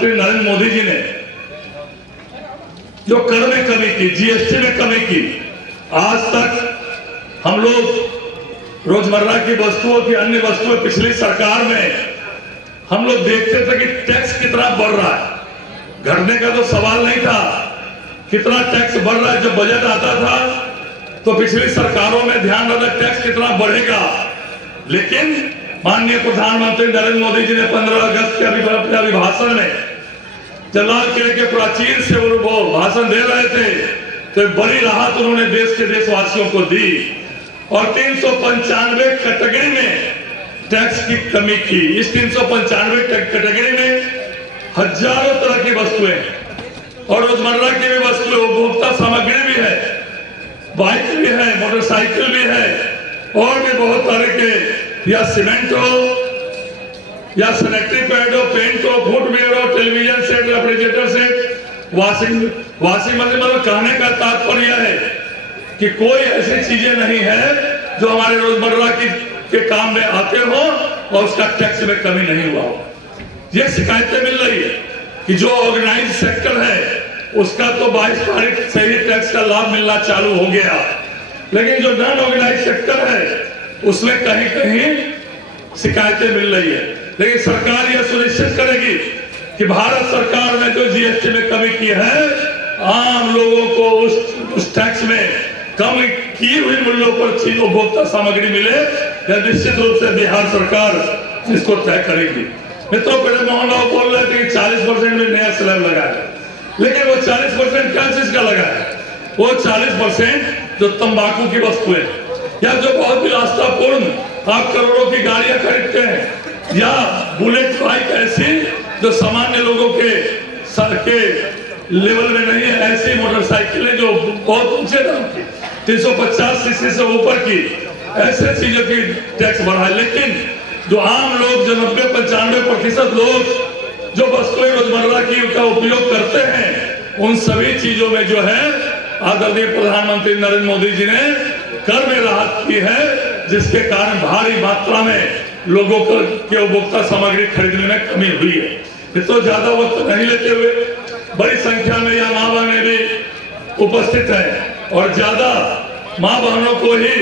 प्रधानमंत्री नरेंद्र मोदी जी ने जो कर में कमी की, जीएसटी में कमी की, आज तक हम लोग रोजमर्रा की वस्तुओं की, अन्य वस्तुएं, पिछली सरकार में हम लोग देखते थे कि टैक्स कितना बढ़ रहा है, घटने का तो सवाल नहीं था, कितना टैक्स बढ़ रहा है। जब बजट आता था तो पिछली सरकारों में ध्यान रखा टैक्स कितना बढ़ेगा, लेकिन माननीय प्रधानमंत्री नरेंद्र मोदी जी ने 15 अगस्त के अपने अभिभाषण में जब लाल किले के प्राचीर से वो भाषण दे रहे थे तो बड़ी राहत उन्होंने देश के देशवासियों को दी और 395 कैटेगरी में टैक्स की कमी की। इस 395 कैटेगरी में हजारों तरह की वस्तुएं और रोजमर्रा की भी वस्तुएं, उपभोक्ता सामग्री भी है, बाइक भी है, मोटरसाइकिल भी है और भी बहुत तरह के, या सीमेंट हो या सैनिटरी पैड हो, पेंट हो, फुटवेयर हो, television set, refrigerator set, washing machine. मतलब कहने का तात्पर्य है कि कोई ऐसी चीजें नहीं है जो हमारे रोजमर्रा के काम में आते हो और उसका टैक्स में कमी नहीं हुआ हो। ये शिकायतें मिल रही है कि जो ऑर्गेनाइज सेक्टर है उसका तो 22 तारीख से ही टैक्स का लाभ मिलना चालू हो गया, लेकिन जो नॉन ऑर्गेनाइज सेक्टर है उसमें कहीं कहीं शिकायतें मिल रही है। लेकिन सरकार यह सुनिश्चित करेगी कि भारत सरकार ने जो जीएसटी में कमी की है, आम लोगों को उस टैक्स में कम की हुई मूल्यों पर चीज, उपभोक्ता सामग्री मिले, यह निश्चित रूप से बिहार सरकार इसको तय करेगी। मित्रों, पहले मोहन राव बोल रहे थे कि 40% में नया स्लैब लगा है, लेकिन वो 40% क्या चीज का लगा है? वो 40% जो तंबाकू की वस्तुएं या जो बहुत विलासितापूर्ण आप करोड़ों की गाड़ियां खरीदते हैं, या बुलेट बाइक ऐसी जो सामान्य लोगों के सर के लेवल में नहीं है, ऐसी मोटरसाइकिलें जो बहुत ऊंचे दाम की, 350 सीसी से ऊपर की, ऐसे चीजों की टैक्स बढ़ा है। लेकिन जो आम लोग, जो 90-95% लोग जो वस्तुएं रोजमर्रा की का उपयोग करते हैं, उन सभी चीजों में जो है आदरणीय प्रधानमंत्री नरेंद्र मोदी जी ने कर में राहत की है, जिसके कारण भारी मात्रा में लोगों के उपभोक्ता सामग्री खरीदने में कमी हुई है। तो ज्यादा वक्त नहीं लेते हुए, बड़ी संख्या में यह माँ बहनें भी उपस्थित है और ज्यादा माँ बहनों को ही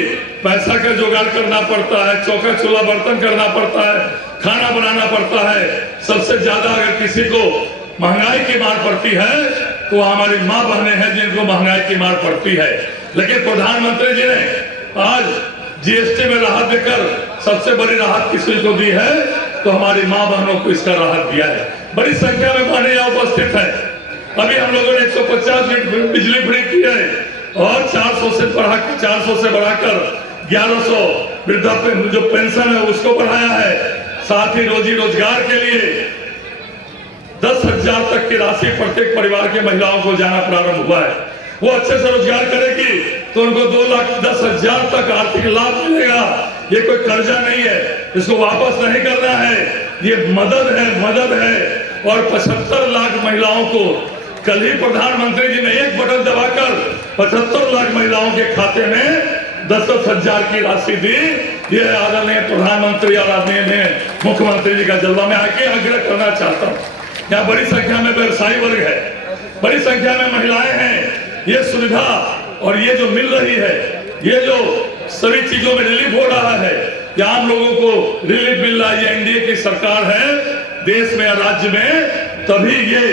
पैसा का जुगाड़ करना पड़ता है, चौका चूल्हा बर्तन करना पड़ता है, खाना बनाना पड़ता है। सबसे ज्यादा अगर किसी को महंगाई की मार पड़ती है तो हमारी माँ बहनें हैं जिनको महंगाई की मार पड़ती है। लेकिन प्रधानमंत्री जी ने आज जीएसटी में राहत देकर सबसे बड़ी राहत किसी को दी है तो हमारी माँ बहनों को इसका राहत दिया है। बड़ी संख्या में बहनें यहाँ उपस्थित है। अभी हम लोगों ने 150 यूनिट बिजली फ्री की है और 400 से बढ़ाकर 1100 वृद्धाप्य जो पेंशन है उसको बढ़ाया है। साथ ही रोजी रोजगार के लिए 10,000 तक की राशि प्रत्येक परिवार के महिलाओं को जाना प्रारंभ हुआ है। वो अच्छे से रोजगार करेगी तो उनको 2,10,000 तक आर्थिक लाभ मिलेगा। ये कोई कर्जा नहीं है, इसको वापस नहीं करना है, ये मदद है। और 75 लाख महिलाओं को कल ही प्रधानमंत्री जी ने एक बटन दबाकर 75 लाख महिलाओं के खाते में 10,000 की राशि दी। ये आदरणीय प्रधानमंत्री और आदरणीय मुख्यमंत्री जी का जलवा में आके आग्रह करना चाहता हूँ। यहाँ बड़ी संख्या में व्यवसायी वर्ग है, बड़ी संख्या में महिलाएं हैं। ये सुविधा और ये जो मिल रही है, ये जो सभी चीजों में रिलीफ हो रहा है, या आम लोगों को रिलीफ मिल रहा है, ये एनडीए की सरकार है देश में या राज्य में, तभी ये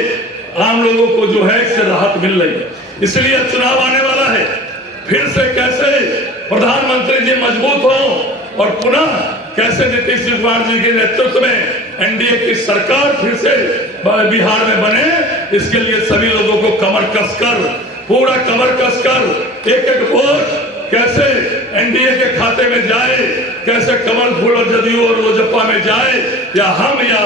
आम लोगों को जो है इससे राहत मिल रही है। इसलिए चुनाव आने वाला है, फिर से कैसे प्रधानमंत्री जी मजबूत हो और पुनः कैसे नीतीश कुमार जी के नेतृत्व में एनडीए की सरकार फिर से बिहार में बने, इसके लिए सभी लोगों को कमर कसकर, पूरा कमर कसकर एक वोट कैसे एनडीए के खाते में जाए, कैसे कमल फूल और जदयू और लोजपा में जाए, या हम या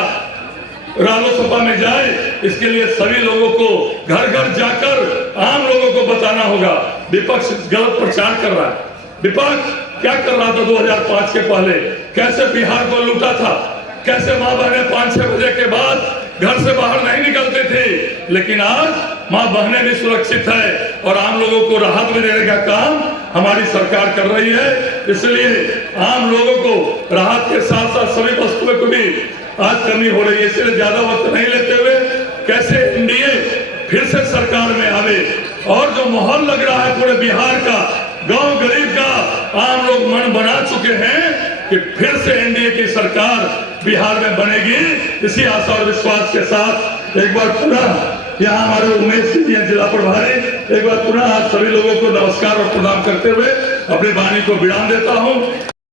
रालोसपा में जाए, इसके लिए सभी लोगों को घर घर जाकर आम लोगों को बताना होगा। विपक्ष गलत प्रचार कर रहा है। विपक्ष क्या कर रहा था 2005 के पहले? कैसे बिहार को लूटा था, कैसे माँ बहनें 5-6 बजे के बाद घर से बाहर नहीं निकलते थे, लेकिन आज माँ बहनें भी सुरक्षित है और आम लोगों को राहत में देने का काम हमारी सरकार कर रही है। इसलिए आम लोगों को राहत के साथ साथ सभी वस्तुओं को भी आज कमी हो रही है। इसलिए ज्यादा वक्त नहीं लेते हुए कैसे एनडीए फिर से सरकार में आवे। और जो माहौल लग रहा है पूरे बिहार का, गांव गरीब का, आम लोग मन बना चुके हैं कि फिर से एनडीए की सरकार बिहार में बनेगी। इसी आशा और विश्वास के साथ एक बार पुनः यहाँ हमारे उमेश जी हैं जिला प्रभारी, एक बार पुनः आप सभी लोगों को नमस्कार और प्रणाम करते हुए अपनी वाणी को विराम देता हूँ।